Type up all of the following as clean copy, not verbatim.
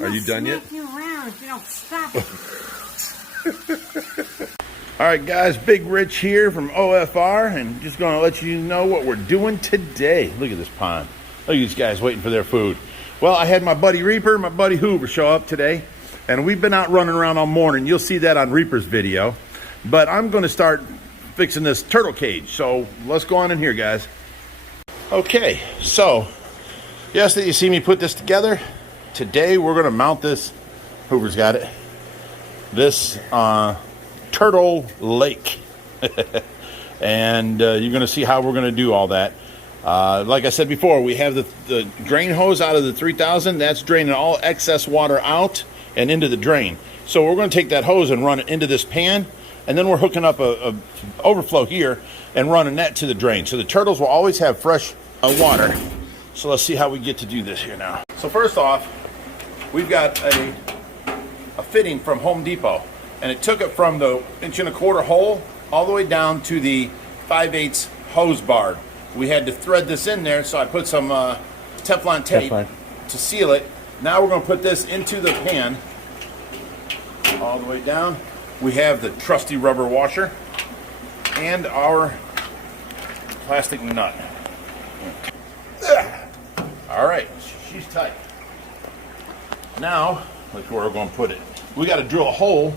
Are you done yet? You around if you don't stop. All right, guys, Big Rich here from OFR, and just going to let you know what we're doing today. Look at this pond. Look at these guys waiting for their food. Well, I had my buddy Reaper, my buddy Hoover show up today, and we've been out running around all morning. You'll see that on Reaper's video. But I'm going to start fixing this turtle cage. So let's go on in here, guys. Okay, so yesterday you see me put this together. Today we're going to mount this. Hoover's got it. This turtle lake. And you're going to see how we're going to do all that. Like I said before, we have the drain hose out of the 3000. That's draining all excess water out and into the drain. So we're going to take that hose and run it into this pan, and then we're hooking up a overflow here and running that to the drain. So the turtles will always have fresh water. So let's see how we get to do this here now. So first off, we've got a fitting from Home Depot, and it took it from the 1.25 inch hole all the way down to the 5/8 hose bar. We had to thread this in there, so I put some Teflon tape to seal it. Now we're going to put this into the pan all the way down. We have the trusty rubber washer and our plastic nut. All right, she's tight. Now, look where we're going to put it. We got to drill a hole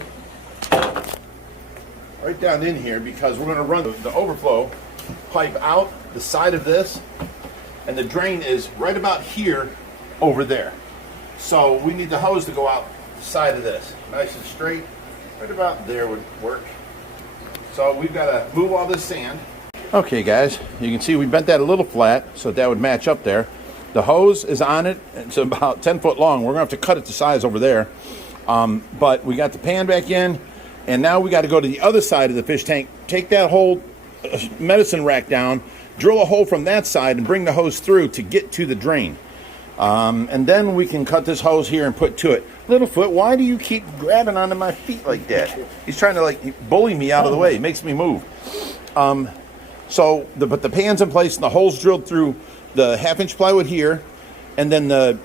right down in here because we're going to run the overflow pipe out the side of this, and the drain is right about here over there. So we need the hose to go out the side of this, nice and straight. Right about there would work. So we've got to move all this sand. Okay, guys, you can see we bent that a little flat so that would match up there. The hose is on it. It's about 10 foot long. We're gonna have to cut it to size over there. But we got the pan back in, and now we got to go to the other side of the fish tank, take that whole medicine rack down, drill a hole from that side, and bring the hose through to get to the drain. And then we can cut this hose here and put to it. Littlefoot, why do you keep grabbing onto my feet like that? He's trying to like bully me out of the way. He makes me move. But the pan's in place and the hole's drilled through the 1/2 inch plywood here, and then the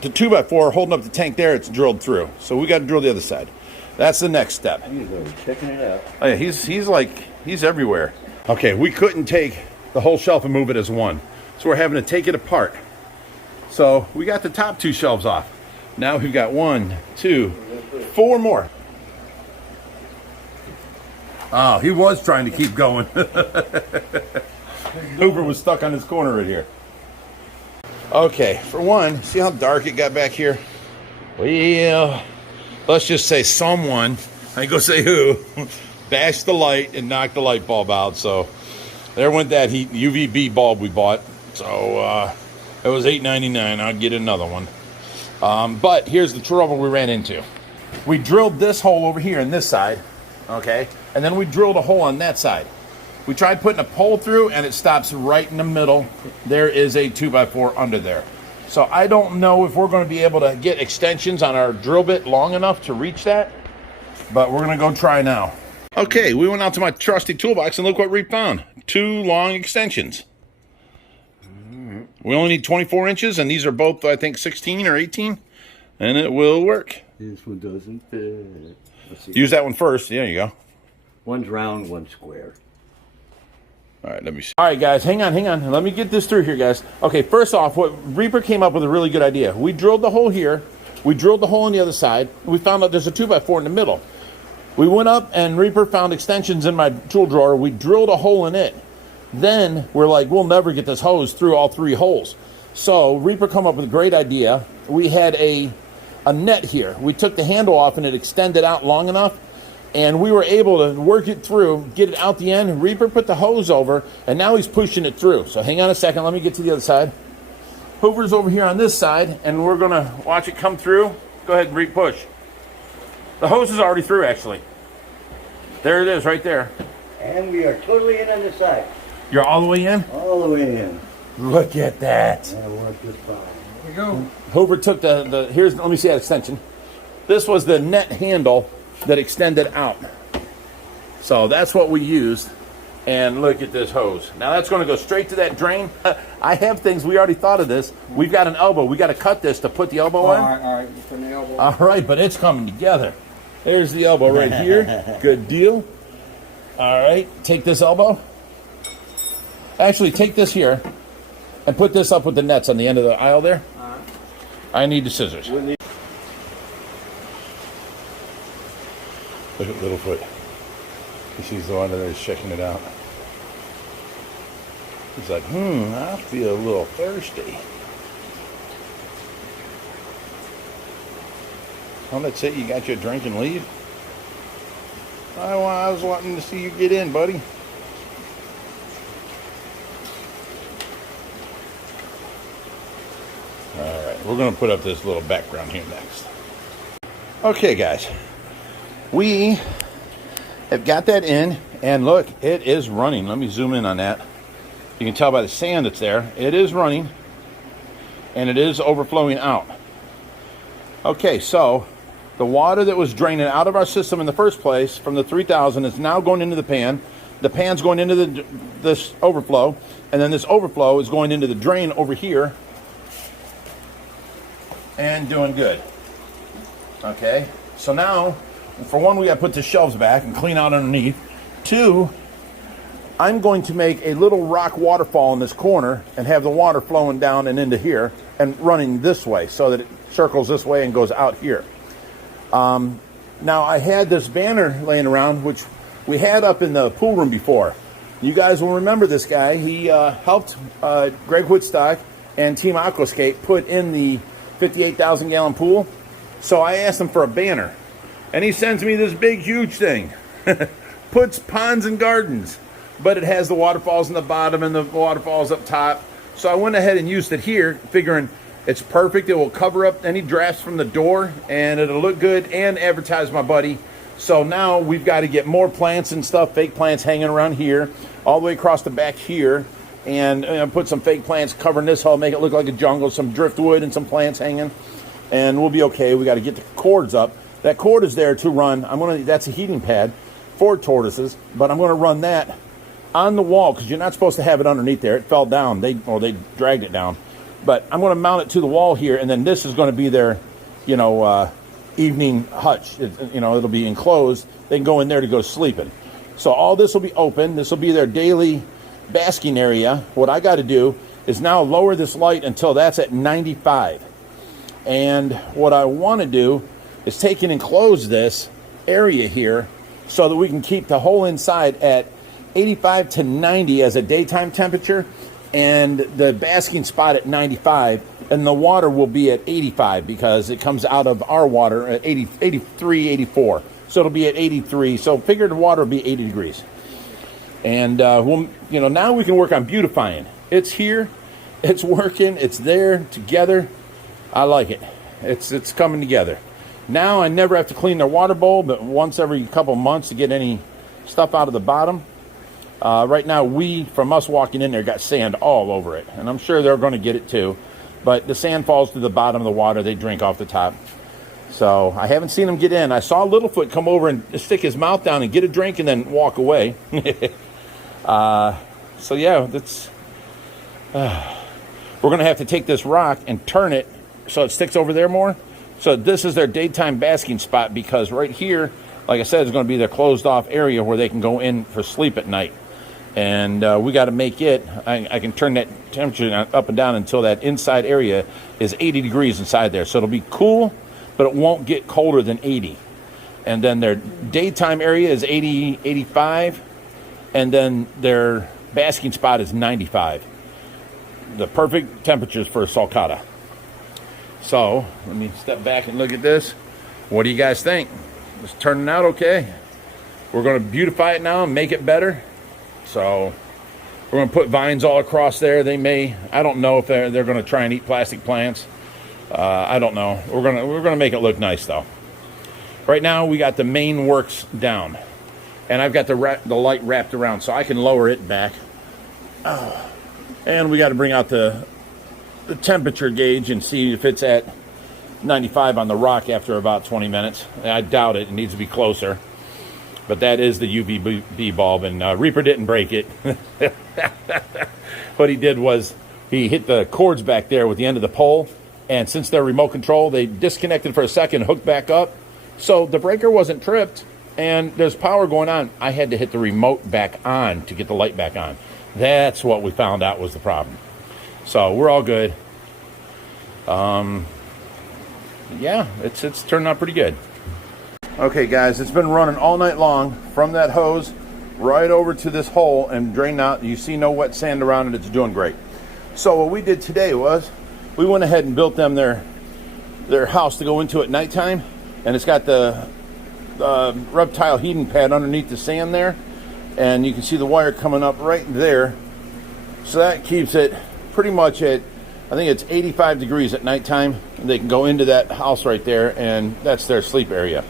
2x4 holding up the tank there, it's drilled through. So we got to drill the other side. That's the next step. He's checking it out. Oh, yeah, he's everywhere. Okay, we couldn't take the whole shelf and move it as one, so we're having to take it apart. So we got the top 2 shelves off. Now we've got 1, 2, 4 more. Oh, he was trying to keep going. Hoover was stuck on his corner right here. Okay, for one, see how dark it got back here? Well, let's just say someone, I ain't gonna say who, bashed the light and knocked the light bulb out. So there went that UVB bulb we bought. So it was $8.99. I'll get another one. But here's the trouble we ran into. We drilled this hole over here on this side, okay? And then we drilled a hole on that side. We tried putting a pole through, and it stops right in the middle. There is a 2x4 under there. So I don't know if we're going to be able to get extensions on our drill bit long enough to reach that, but we're going to go try now. Okay, we went out to my trusty toolbox, and look what we found. 2 long extensions. We only need 24 inches, and these are both, I think, 16 or 18, and it will work. This one doesn't fit. Use that one first. There you go. One's round, one's square. All right, let me see. All right, guys, hang on. Let me get this through here, guys. Okay, first off, Reaper came up with a really good idea. We drilled the hole here. We drilled the hole on the other side. We found out there's a 2x4 in the middle. We went up, and Reaper found extensions in my tool drawer. We drilled a hole in it. Then we're like, we'll never get this hose through all 3 holes. So Reaper come up with a great idea. We had a net here. We took the handle off, and it extended out long enough, and we were able to work it through, get it out the end. Reaper put the hose over, and now he's pushing it through. So hang on a second. Let me get to the other side. Hoover's over here on this side, and we're going to watch it come through. Go ahead and push. The hose is already through, actually. There it is right there. And we are totally in on the side. You're all the way in? All the way in. Look at that. That'll work just fine. Here we go. Hoover took here's, let me see that extension. This was the net handle that extended out. So that's what we used. And look at this hose. Now that's going to go straight to that drain. I have things, we already thought of this. We've got an elbow. We got to cut this to put the elbow in. All right, from the elbow. All right, but it's coming together. There's the elbow right here. Good deal. All right, take this elbow. Actually, take this here and put this up with the nets on the end of the aisle there. All right. I need the scissors. Look at Littlefoot. She's the one that is checking it out. He's like, I feel a little thirsty. Oh, that's it? You got your drink and leave? I was wanting to see you get in, buddy. All right, we're going to put up this little background here next. Okay, guys. We have got that in, and look, it is running. Let me zoom in on that. You can tell by the sand that's there. It is running, and it is overflowing out. Okay, so the water that was draining out of our system in the first place from the 3,000 is now going into the pan. The pan's going into this overflow, and then this overflow is going into the drain over here and doing good. Okay, so now, for one, we got to put the shelves back and clean out underneath. Two, I'm going to make a little rock waterfall in this corner and have the water flowing down and into here and running this way so that it circles this way and goes out here. Now, I had this banner laying around, which we had up in the pool room before. You guys will remember this guy. He helped Greg Woodstock and Team Aquascape put in the 58,000 gallon pool. So I asked him for a banner, and he sends me this big, huge thing. Puts ponds and gardens, but it has the waterfalls in the bottom and the waterfalls up top. So I went ahead and used it here, figuring it's perfect. It will cover up any drafts from the door, and it'll look good and advertise my buddy. So now we've got to get more plants and stuff, fake plants hanging around here, all the way across the back here, and put some fake plants covering this hole, make it look like a jungle, some driftwood and some plants hanging, and we'll be okay. We got to get the cords up. That cord is there to run. That's a heating pad for tortoises, but I'm going to run that on the wall because you're not supposed to have it underneath there. It fell down. They dragged it down. But I'm going to mount it to the wall here, and then this is going to be their, evening hutch. It'll be enclosed. They can go in there to go sleeping. So all this will be open. This will be their daily basking area. What I got to do is now lower this light until that's at 95. And what I want to do is take and enclose this area here so that we can keep the whole inside at 85 to 90 as a daytime temperature, and the basking spot at 95, and the water will be at 85 because it comes out of our water at 83, 84. So it'll be at 83. So figure the water will be 80 degrees. And now we can work on beautifying. It's here, it's working, it's there together. I like it. It's coming together. Now I never have to clean their water bowl, but once every couple months to get any stuff out of the bottom. Right now, from us walking in there, got sand all over it. And I'm sure they're going to get it too. But the sand falls to the bottom of the water. They drink off the top. So I haven't seen them get in. I saw Littlefoot come over and stick his mouth down and get a drink and then walk away. So yeah, that's... we're going to have to take this rock and turn it so it sticks over there more. So this is their daytime basking spot, because right here, like I said, is going to be their closed off area where they can go in for sleep at night. And we got to make it, I can turn that temperature up and down until that inside area is 80 degrees inside there. So it'll be cool, but it won't get colder than 80. And then their daytime area is 80, 85. And then their basking spot is 95. The perfect temperatures for a sulcata. So let me step back and look at this. What do you guys think? It's turning out okay. We're going to beautify it now and make it better. So we're going to put vines all across there. I don't know if they're going to try and eat plastic plants. I don't know. We're going to make it look nice though. Right now we got the main works down, and I've got the light wrapped around so I can lower it back. And we got to bring out the temperature gauge and see if it's at 95 on the rock after about 20 minutes. I doubt it. It needs to be closer. But that is the UVB bulb, and Reaper didn't break it. What he did was he hit the cords back there with the end of the pole, and since they're remote control, they disconnected for a second, hooked back up. So the breaker wasn't tripped, and there's power going on. I had to hit the remote back on to get the light back on. That's what we found out was the problem. So we're all good. Yeah, it's turned out pretty good. Okay, guys, it's been running all night long from that hose right over to this hole and drained out. You see no wet sand around it. It's doing great. So what we did today was we went ahead and built them their house to go into at nighttime, and it's got the reptile heating pad underneath the sand there, and you can see the wire coming up right there. So that keeps it pretty much at, I think it's 85 degrees at nighttime. They can go into that house right there, and that's their sleep area.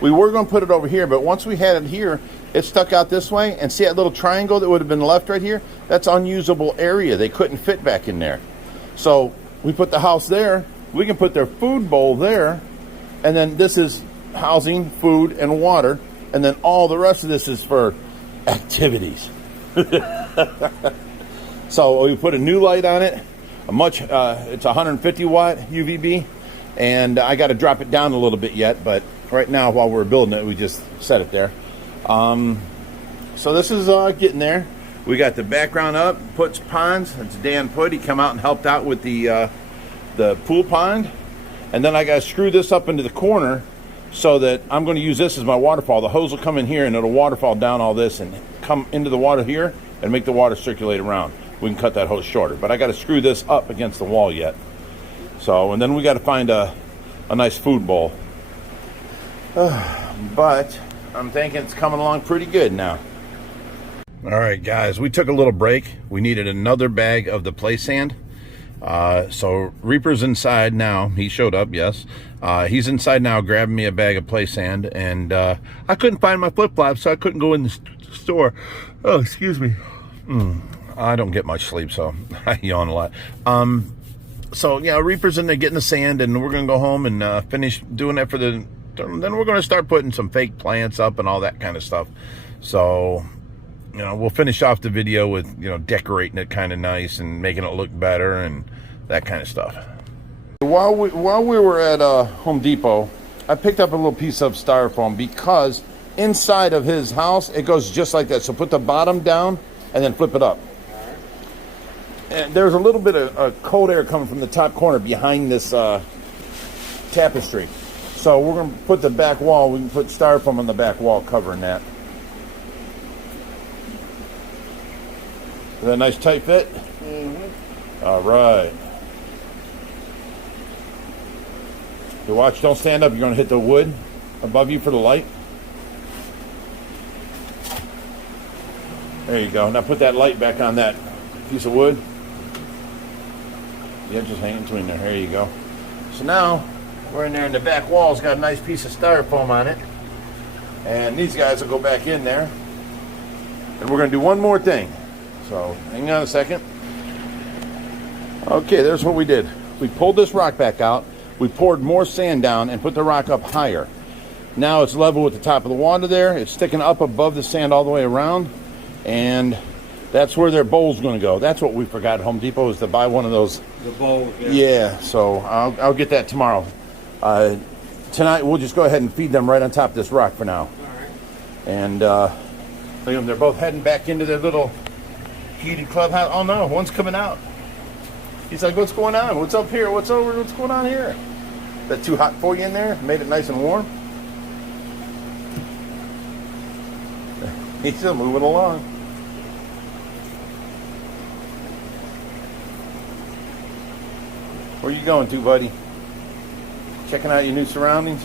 We were going to put it over here, but once we had it here, it stuck out this way. And see that little triangle that would have been left right here? That's unusable area. They couldn't fit back in there. So we put the house there. We can put their food bowl there. And then this is housing, food, and water. And then all the rest of this is for activities. So we put a new light on it. It's 150 watt UVB. And I got to drop it down a little bit yet, but right now while we're building it, we just set it there. So this is getting there. We got the background up, Put's ponds. It's Dan Put. He come out and helped out with the pool pond. And then I got to screw this up into the corner so that I'm going to use this as my waterfall. The hose will come in here and it'll waterfall down all this and come into the water here and make the water circulate around. We can cut that hose shorter, but I got to screw this up against the wall yet. So, and then we got to find a nice food bowl. But I'm thinking it's coming along pretty good now. All right, guys, we took a little break. We needed another bag of the play sand. So Reaper's inside now. He showed up, yes. He's inside now grabbing me a bag of play sand. And I couldn't find my flip-flops, so I couldn't go in the store. Oh, excuse me. I don't get much sleep, so I yawn a lot. So, yeah, Reaper's in there getting the sand, and we're going to go home and finish doing that for the... Then we're going to start putting some fake plants up and all that kind of stuff. So, you know, we'll finish off the video with, you know, decorating it kind of nice and making it look better and that kind of stuff. While we were at Home Depot, I picked up a little piece of styrofoam because inside of his house, it goes just like that. So put the bottom down and then flip it up. And there's a little bit of cold air coming from the top corner behind this tapestry. So we're going to put the back wall, we can put styrofoam on the back wall covering that. Is that a nice tight fit? Mm-hmm. All right. You watch, don't stand up, you're going to hit the wood above you for the light. There you go. Now put that light back on that piece of wood. The edge is hanging between there. There you go. So now we're in there, and the back wall's got a nice piece of styrofoam on it. And these guys will go back in there. And we're going to do one more thing. So hang on a second. Okay, there's what we did. We pulled this rock back out. We poured more sand down and put the rock up higher. Now it's level with the top of the water there. It's sticking up above the sand all the way around. And that's where their bowl's going to go. That's what we forgot at Home Depot, is to buy one of those. The bowl. Yeah, so I'll get that tomorrow. Tonight we'll just go ahead and feed them right on top of this rock for now. All right. And look at them, they're both heading back into their little heated clubhouse. Oh no, one's coming out. He's like, what's going on? What's up here? What's over? What's going on here? That too hot for you in there? Made it nice and warm? He's still moving along. Where you going to, buddy? Checking out your new surroundings?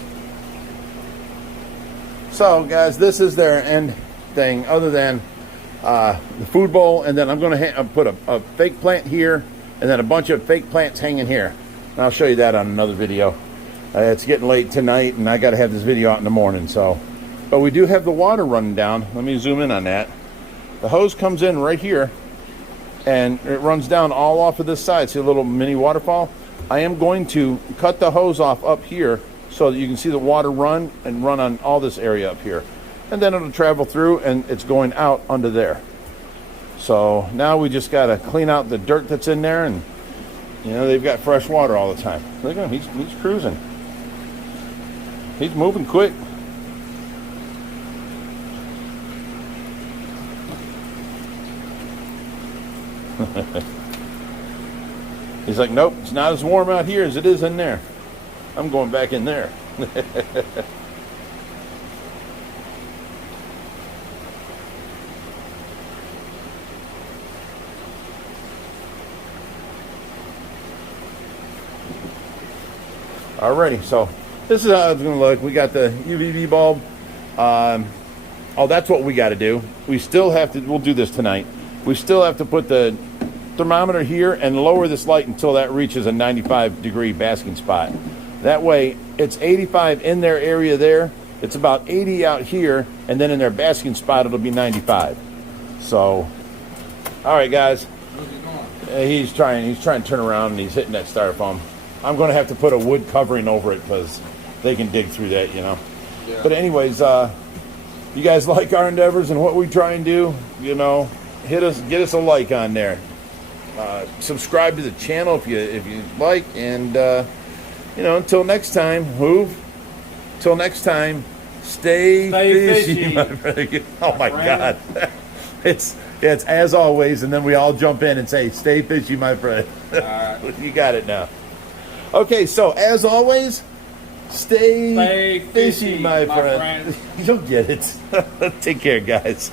So, guys, this is their end thing, other than the food bowl, and then I'm going to put a fake plant here, and then a bunch of fake plants hanging here. And I'll show you that on another video. It's getting late tonight, and I got to have this video out in the morning. So, but we do have the water running down. Let me zoom in on that. The hose comes in right here, and it runs down all off of this side. See a little mini waterfall? I am going to cut the hose off up here so that you can see the water run on all this area up here. and then it'll travel through and it's going out under there. So now we just got to clean out the dirt that's in there, and you know, they've got fresh water all the time. Look at him, he's cruising. He's moving quick. He's like, nope, it's not as warm out here as it is in there. I'm going back in there. Alrighty, so this is how it's going to look. We got the UVB bulb. Oh, that's what we got to do. We still have to, we'll do this tonight. We still have to put the thermometer here and lower this light until that reaches a 95-degree basking spot. That way, it's 85 in their area there. It's about 80 out here, and then in their basking spot, it'll be 95. So, all right, guys. He's trying to turn around, and he's hitting that styrofoam. I'm going to have to put a wood covering over it because they can dig through that, you know. Yeah. But anyways, you guys like our endeavors and what we try and do, you know, get us a like on there. Subscribe to the channel if you like, and you know, until next time, till next time, stay fishy. My friend. Oh my God, it's as always, and then we all jump in and say, "Stay fishy, my friend." You got it now. Okay, so as always, stay fishy, my friend. You'll get it. Take care, guys.